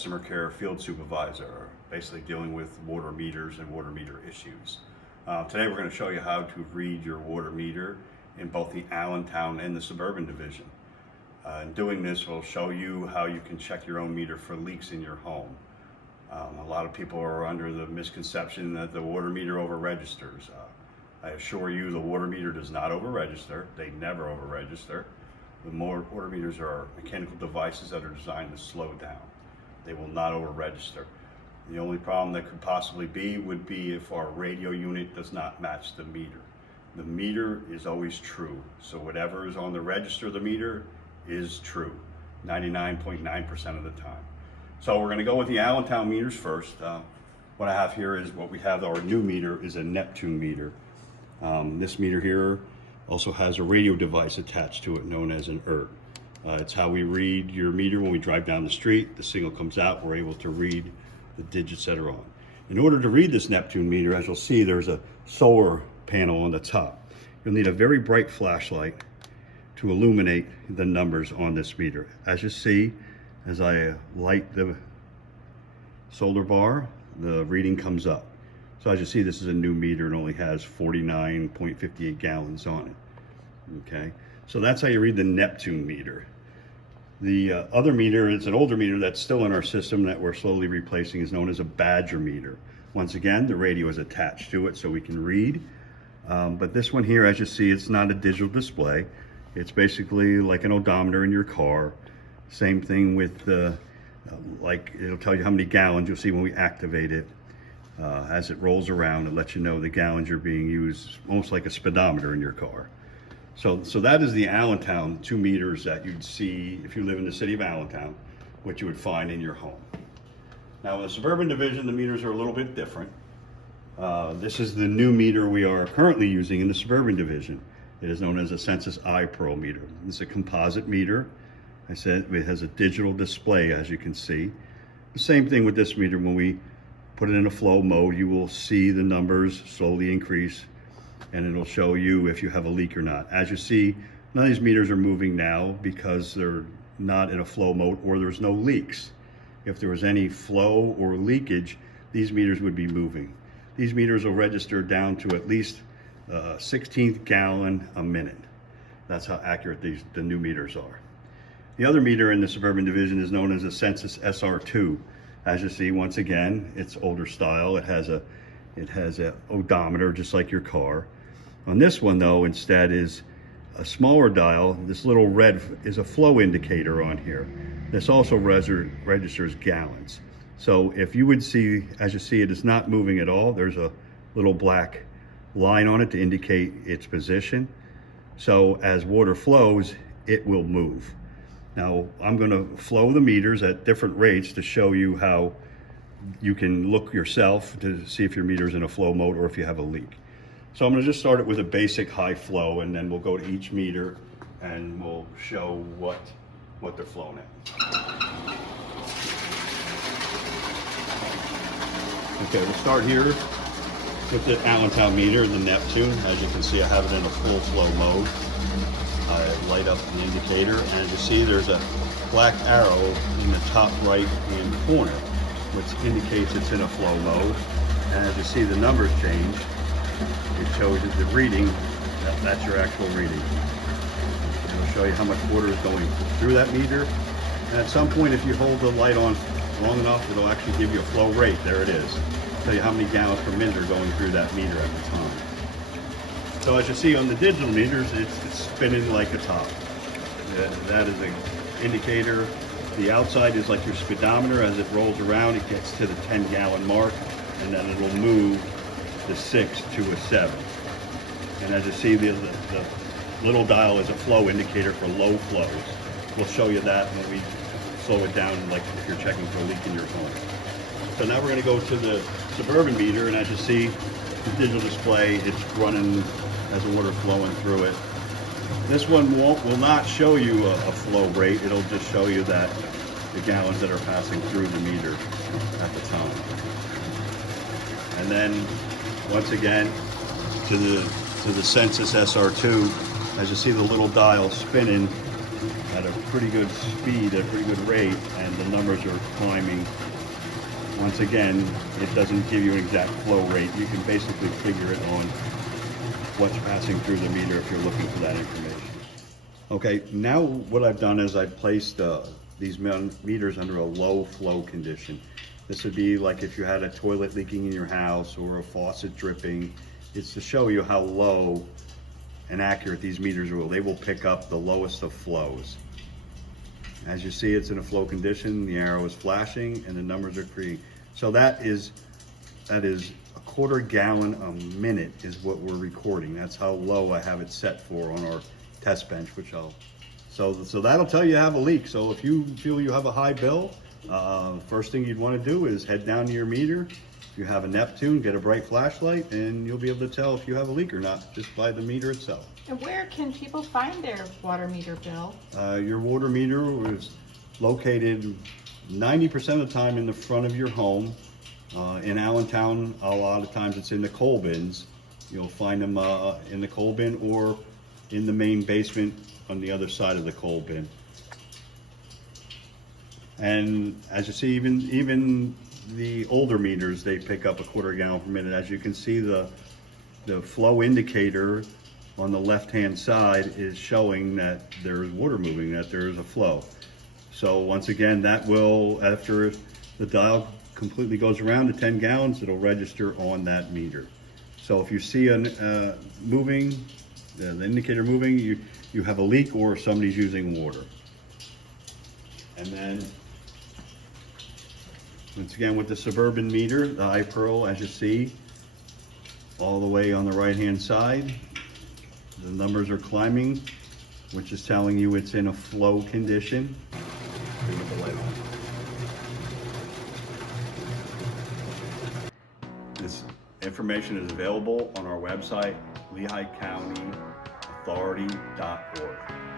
customer care field supervisor, basically dealing with water meters and water meter issues. Today we're going to show you how to read your water meter in both the Allentown and the Suburban division. In doing this, we'll show you how you can check your own meter for leaks in your home. A lot of people are under the misconception that the water meter over-registers. I assure you the water meter does not over-register. They never over-register. The water meters are mechanical devices that are designed to slow down. They will not over-register. The only problem that could possibly be would be if our radio unit does not match the meter. The meter is always true, so whatever is on the register of the meter is true, 99.9% of the time. So we're going to go with the Allentown meters first. What I have here is what we have. Our new meter is a Neptune meter. This meter here also has a radio device attached to it known as an ERT. It's how we read your meter when we drive down the street. The signal comes out, we're able to read the digits that are on. In order to read this Neptune meter, as you'll see, there's a solar panel on the top. You'll need a very bright flashlight to illuminate the numbers on this meter. As you see, as I light the solar bar, the reading comes up. So as you see, this is a new meter and only has 49.58 gallons on it. Okay, so that's how you read the Neptune meter. The other meter, it's an older meter that's still in our system that we're slowly replacing, is known as a Badger meter. Once again, the radio is attached to it so we can read. But this one here, as you see, it's not a digital display. It's basically like an odometer in your car. Same thing with like it'll tell you how many gallons. You'll see when we activate it. As it rolls around, it lets you know the gallons are being used, almost like a speedometer in your car. So that is the Allentown 2 meters that you'd see if you live in the city of Allentown, what you would find in your home. Now in the Suburban division, the meters are a little bit different. This is the new meter we are currently using in the Suburban division. It is known as a Sensus iPearl meter. It's a composite meter. I said it has a digital display, as you can see. The same thing with this meter. When we put it in a flow mode, you will see the numbers slowly increase, and it'll show you if you have a leak or not. As you see, none of these meters are moving now because they're not in a flow mode or there's no leaks. If there was any flow or leakage, these meters would be moving. These meters will register down to at least 16th gallon a minute. That's how accurate the new meters are. The other meter in the Suburban division is known as a Sensus SR2. As you see, once again, it's older style. It has a odometer just like your car. On this one though, instead is a smaller dial. This little red is a flow indicator on here. This also registers gallons. So if you would see, as you see, it is not moving at all. There's a little black line on it to indicate its position. So as water flows, it will move. Now I'm going to flow the meters at different rates to show you how you can look yourself to see if your meter's in a flow mode or if you have a leak. So I'm going to just start it with a basic high flow, and then we'll go to each meter and we'll show what they're flowing at. Okay, we'll start here with the Allentown meter, the Neptune. As you can see, I have it in a full flow mode. I light up the indicator, and as you see, there's a black arrow in the top right hand corner, which indicates it's in a flow mode. And as you see the numbers change, it shows you the reading. That's your actual reading. It'll show you how much water is going through that meter. And at some point, if you hold the light on long enough, it'll actually give you a flow rate. There it is. Tell you how many gallons per minute are going through that meter at the time. So as you see on the digital meters, it's spinning like a top. That is an indicator. The outside is like your speedometer. As it rolls around, it gets to the 10-gallon mark, and then it'll move the 6 to a 7. And as you see, the little dial is a flow indicator for low flows. We'll show you that when we slow it down, like if you're checking for a leak in your home. So now we're going to go to the Suburban meter, and as you see, the digital display, it's running as the water flowing through it. This one will not show you a flow rate. It'll just show you that the gallons that are passing through the meter at the time. And then once again to the Sensus SR2, as you see the little dial spinning, at a pretty good speed, at a pretty good rate, and the numbers are climbing. Once again, it doesn't give you an exact flow rate. You can basically figure it on what's passing through the meter if you're looking for that information. Okay, now what I've done is I've placed these meters under a low flow condition. This would be like if you had a toilet leaking in your house or a faucet dripping. It's to show you how low and accurate these meters will. They will pick up the lowest of flows. As you see, it's in a flow condition, the arrow is flashing and the numbers are creating. So that is a quarter gallon a minute is what we're recording. That's how low I have it set for on our test bench, which so that'll tell you have a leak. So if you feel you have a high bill, first thing you'd want to do is head down to your meter. If you have a Neptune, get a bright flashlight, and you'll be able to tell if you have a leak or not just by the meter itself. And where can people find their water meter bill? Your water meter is located 90% of the time in the front of your home. In Allentown, a lot of times it's in the coal bins. You'll find them in the coal bin or in the main basement on the other side of the coal bin. And as you see, even the older meters, they pick up a quarter gallon per minute. As you can see, the flow indicator on the left-hand side is showing that there's water moving, that there's a flow. So once again, that will, after the dial completely goes around to 10 gallons, it'll register on that meter. So if you see the indicator moving, you have a leak or somebody's using water. And then, once again, with the Suburban meter, the iPearl, as you see, all the way on the right-hand side, the numbers are climbing, which is telling you it's in a flow condition. With the light on. This information is available on our website, LehighCountyAuthority.org.